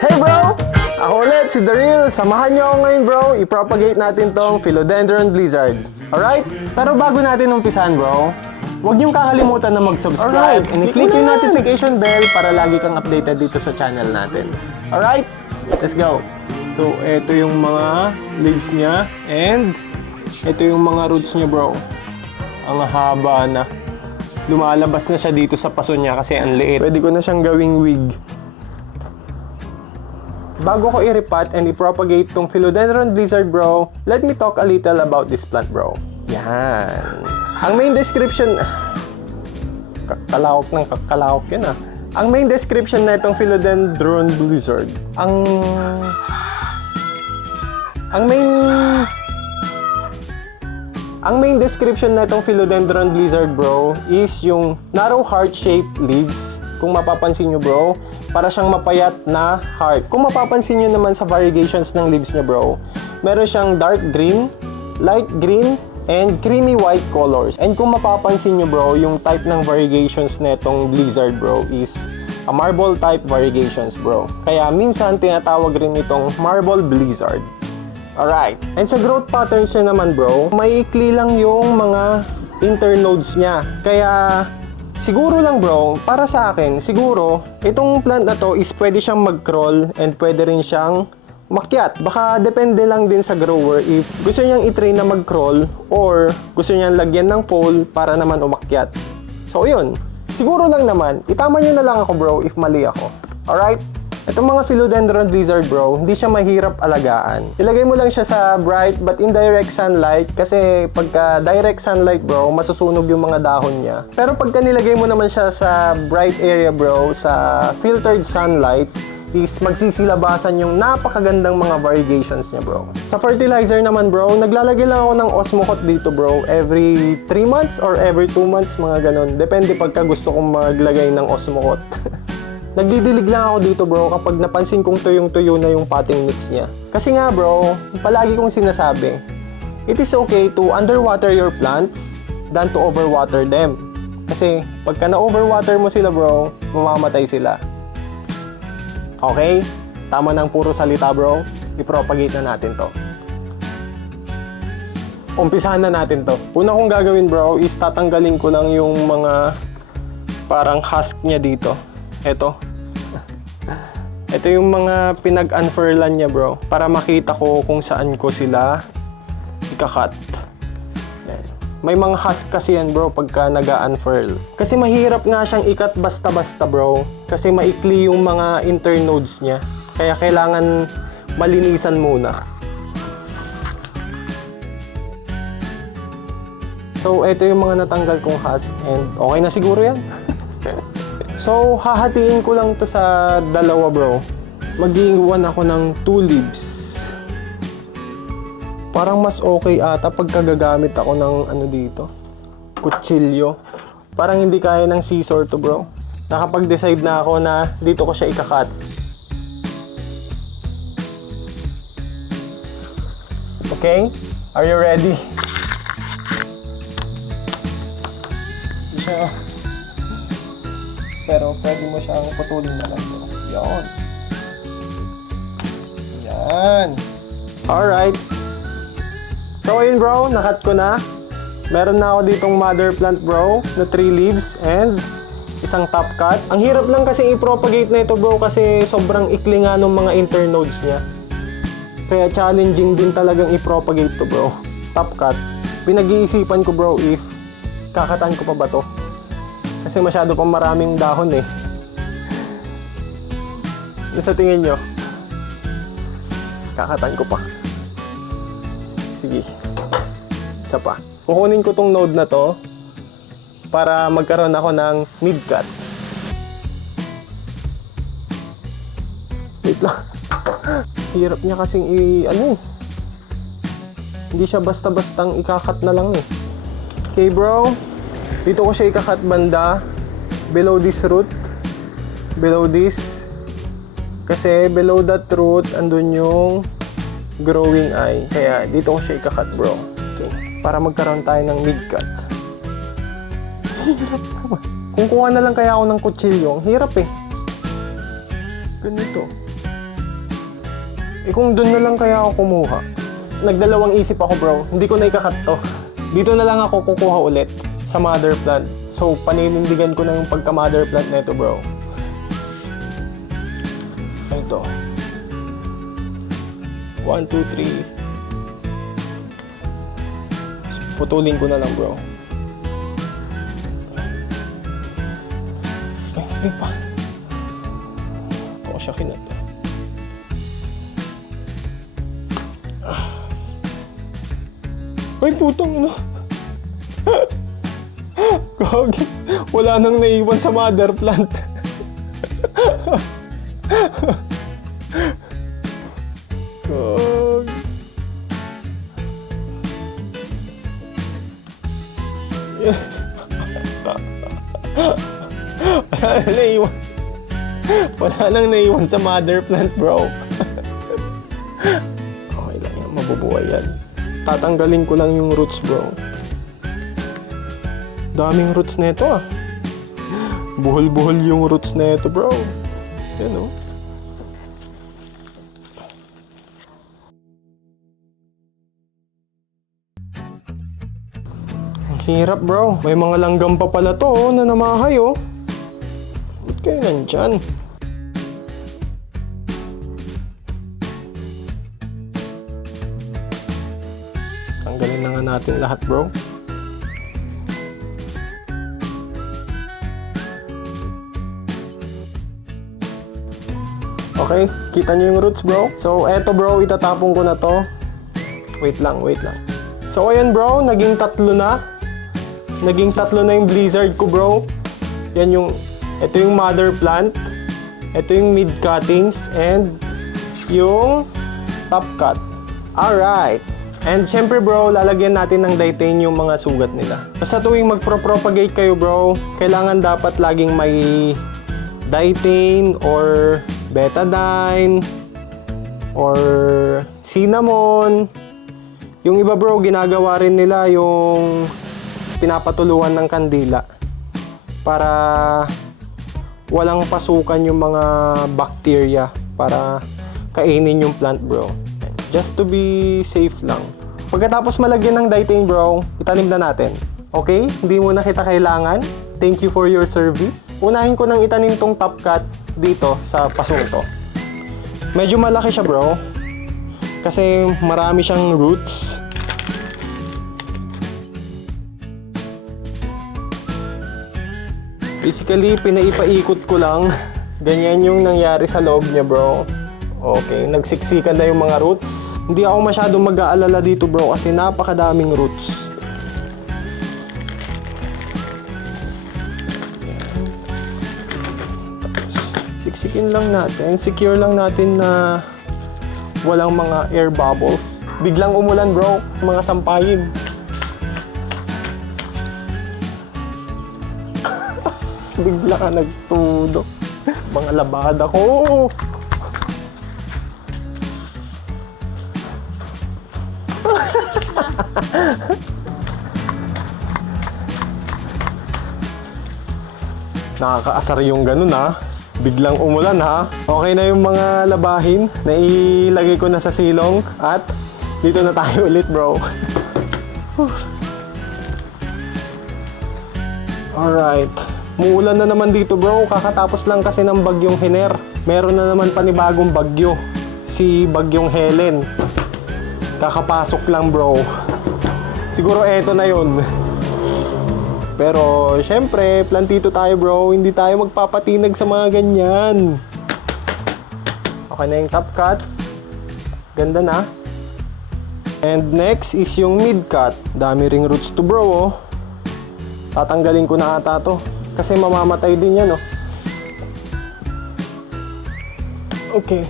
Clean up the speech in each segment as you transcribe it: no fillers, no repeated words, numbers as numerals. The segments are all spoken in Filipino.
Hey bro! Ako ulit, si Daryl. Samahan niyo ako ngayon bro. I-propagate natin tong Philodendron Blizzard. Alright? Pero bago natin umpisan bro, huwag niyong kakalimutan na mag-subscribe and i-click yung notification bell para lagi kang updated dito sa channel natin. Alright? Let's go! So, ito yung mga leaves niya and ito yung mga roots niya bro. Ang haba na. Lumalabas na siya dito sa paso niya kasi ang liit. Pwede ko na siyang gawing wig. Bago ko i-repot and i-propagate tong Philodendron Blizzard bro, let me talk a little about this plant bro. Yan. Ang main description... Kakalawak ng kakalawak yun ah. Ang main description na itong Philodendron Blizzard, ang main description na itong Philodendron Blizzard bro is yung narrow heart-shaped leaves. Kung mapapansin nyo bro, para siyang mapayat na heart. Kung mapapansin nyo naman sa variegations ng leaves niya bro, meron siyang dark green, light green, and creamy white colors. And kung mapapansin nyo bro, yung type ng variegations na itong Blizzard bro is a marble type variegations bro. Kaya minsan tinatawag rin itong marble Blizzard. Alright. And sa growth patterns niya naman bro, maiikli lang yung mga internodes niya. Kaya siguro lang bro, para sa akin, siguro, itong plant na to is pwede siyang mag-crawl and pwede rin siyang umakyat. Baka depende lang din sa grower if gusto niyang i-train na mag-crawl or gusto niyang lagyan ng pole para naman umakyat. So yun, siguro lang naman, itama niyo na lang ako bro if mali ako. Alright? Itong mga Philodendron Blizzard bro, hindi siya mahirap alagaan. Ilagay mo lang siya sa bright but indirect sunlight kasi pagka direct sunlight bro, masusunog yung mga dahon niya. Pero pagka nilagay mo naman siya sa bright area bro, sa filtered sunlight, is magsisilabasan yung napakagandang mga variegations niya bro. Sa fertilizer naman bro, naglalagay lang ako ng Osmocote dito bro, every 3 months or every 2 months, mga ganun. Depende pagka gusto kong maglagay ng Osmocote. Nagdidilig lang ako dito bro kapag napansin kong tuyong-tuyo na yung potting mix niya. Kasi nga bro, palagi kong sinasabi, it is okay to underwater your plants than to overwater them. Kasi pagka na-overwater mo sila bro, mamamatay sila. Okay? Tama ng puro salita bro, i-propagate na natin to. Umpisahan na natin to. Una kong gagawin bro is tatanggalin ko lang yung mga parang husk niya dito. Ito yung mga pinag-unfurlan niya bro, para makita ko kung saan ko sila ikakat. May mga husk kasi yan bro pagka nag-unfurl. Kasi mahirap nga siyang ikat basta-basta bro, kasi maikli yung mga internodes niya. Kaya kailangan malinisan muna. So ito yung mga natanggal kong husk and okay na siguro yan. So, hahatiin ko lang to sa dalawa bro. Mag-iiwan ako ng 2 leaves. Parang mas okay ata pagka gagamit ako ng ano dito, kutsilyo. Parang hindi kaya ng scissor to bro. Nakapag-decide na ako na dito ko siya ikakat. Okay? Are you ready? Siya. Pero pwede mo siyang putulin na lang bro. Yan. Yan. Alright. So ayun bro, nakat ko na. Meron na ako ditong mother plant bro, na 3 leaves and isang top cut. Ang hirap lang kasi i-propagate na ito bro kasi sobrang ikli nga ng mga internodes niya. Kaya challenging din talagang i-propagate to bro. Top cut. Pinag-iisipan ko bro if kakatan ko pa ba to. Kasi masyado pang maraming dahon eh. Sa tingin nyo, kakatan ko pa. Sige. Isa pa. Kukunin ko tong node na to para magkaroon ako ng mid-cut. Wait lang. Hirap niya kasing hindi siya basta-bastang ikakat na lang eh. Okay bro. Dito ko siya ikakat banda, below this root, below this. Kasi below that root, andun yung growing eye. Kaya dito ko siya ikakat bro. Okay. Para magkaroon tayo ng mid-cut. Hirap naman. Kung kuha na lang kaya ako ng kutsilyo, ang hirap eh. Ganito. Eh kung doon na lang kaya ako kumuha. Nagdalawang isip ako bro, hindi ko na ikakat to. Dito na lang ako kukuha ulit sa mother plant. So paninindigan ko na yung pagka mother plant nito bro. Ito. 1, 2, 3. Putulin ko na lang bro. Ay pa. Siya kinat. Ay putang ano. Gagi. Wala nang naiwan sa mother plant. Gagi. Wala nang naiwan. Wala nang naiwan sa mother plant, bro. Okay lang yan, mabubuhay yan. Tatanggalin ko lang yung roots, bro. Daming roots nito ah. Buhol-buhol yung roots nito, bro. Yan oh. Ang hirap, bro. May mga langgam pa pala to oh, na namahay oh. Ba't kayo nandyan? Tanggalin na nga natin lahat, bro. Okay, kita nyo yung roots, bro. So, eto bro, itatapon ko na to. Wait lang. So, ayan bro, naging tatlo na. Naging tatlo na yung blizzard ko, bro. Yan yung, ito yung mother plant. Ito yung mid cuttings. And yung top cut. Alright. And syempre bro, lalagyan natin ng dietane yung mga sugat nila. Sa tuwing magpro-propagate kayo bro, kailangan dapat laging may dietane or betadine or cinnamon. Yung iba bro, ginagawa rin nila yung pinapatuluan ng kandila para walang pasukan yung mga bacteria para kainin yung plant bro. Just to be safe lang. Pagkatapos malagyan ng dietane bro, itanim na natin. Okay? Hindi mo na kita kailangan. Thank you for your service. Unahin ko nang itanim tong top cut dito sa pasong to. Medyo malaki siya bro. Kasi marami siyang roots. Basically, pinaipaikot ko lang. Ganyan yung nangyari sa loob niya bro. Okay, nagsiksikan na yung mga roots. Hindi ako masyadong mag-aalala dito bro kasi napakadaming roots. Siksikin lang natin, secure lang natin na walang mga air bubbles. Biglang umulan bro, mga sampayin. Bigla ka nagtudok. Mga labada ko. Nakakaasar yung ganun ha. Biglang umulan ha. Okay na yung mga labahin na ilagay ko na sa silong. At dito na tayo ulit bro. Alright. Muulan na naman dito bro. Kakatapos lang kasi ng bagyong Hiner. Meron na naman panibagong bagyo. Si bagyong Helen. Kakapasok lang bro. Siguro eto na yun. Pero syempre, plantito tayo bro. Hindi tayo magpapatinag sa mga ganyan. Okay na yung top cut. Ganda na. And next is yung mid cut. Dami ring roots to bro oh. Tatanggalin ko na ata to. Kasi mamamatay din yan oh. Okay.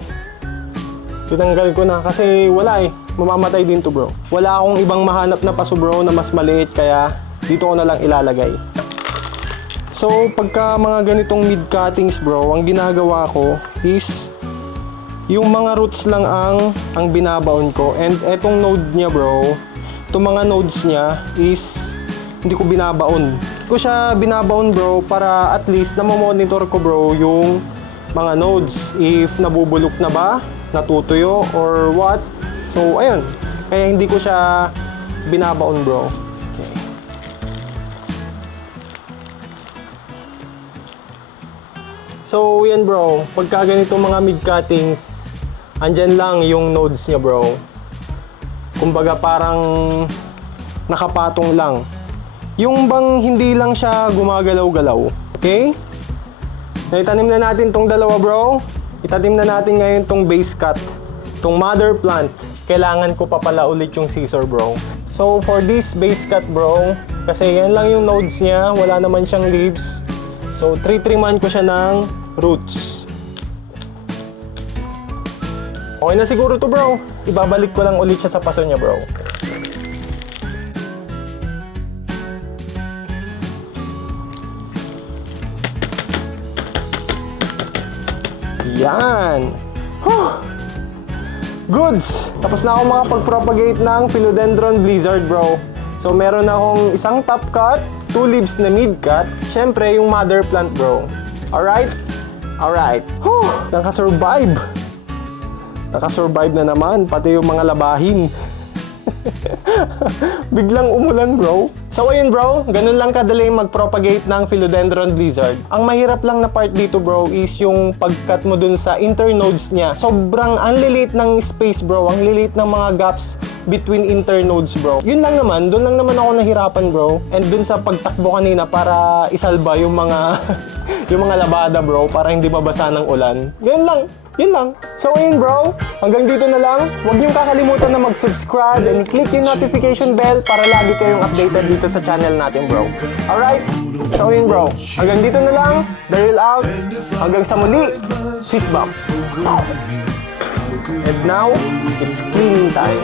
Tinanggal ko na kasi wala eh. Mamamatay din to bro. Wala akong ibang mahanap na paso bro na mas maliit kaya dito ko na lang ilalagay. So pagka mga ganitong mid cuttings bro, ang ginagawa ko is yung mga roots lang ang binabaon ko. And etong node niya bro, itong mga nodes niya is hindi ko binabaon. Hindi ko siya binabaon bro para at least na monitor ko bro yung mga nodes. If nabubulok na ba, natutuyo, or what. So, ayun. Kaya hindi ko siya binabaon, bro. Okay. So, yan bro. Pagka ganito mga mid-cuttings, andyan lang yung nodes niya, bro. Kumbaga parang nakapatong lang. Yung bang hindi lang siya gumagalaw-galaw. Okay? Naitanim na natin tong dalawa, bro. Itanim na natin ngayon tong base cut. Tong mother plant. Kailangan ko pa pala ulit yung scissor, bro. So, for this base cut, bro, kasi yan lang yung nodes niya. Wala naman siyang leaves. So, tritriman ko siya ng roots. Okay na siguro to, bro. Ibabalik ko lang ulit siya sa paso niya, bro. Yan. Huh. Goods! Tapos na ako makapag-propagate ng Philodendron Blizzard, bro. So, meron akong isang top cut, 2 leaves na mid cut, syempre yung mother plant, bro. Alright? Alright. Huh! Nakasurvive! Nakasurvive na naman, pati yung mga labahin. Biglang umulan, bro. So ayun, bro, ganun lang kadali mag-propagate ng Philodendron Blizzard. Ang mahirap lang na part dito, bro, is yung pag-cut mo dun sa internodes niya. Sobrang ang lilit ng space, bro. Ang lilit ng mga gaps between internodes, bro. Yun lang naman, dun lang naman ako nahirapan, bro. And dun sa pagtakbo kanina para isalba yung mga yung mga labada, bro, para hindi mabasa ng ulan. Ganun lang. Yun lang. So ayun, bro, hanggang dito na lang. Huwag niyong kakalimutan na mag-subscribe and click yung notification bell para lagi kayong updated dito sa channel natin, bro. Alright? So ayun, bro, hanggang dito na lang. Daryl out. Hanggang sa muli. Peace bomb. And now, it's cleaning time.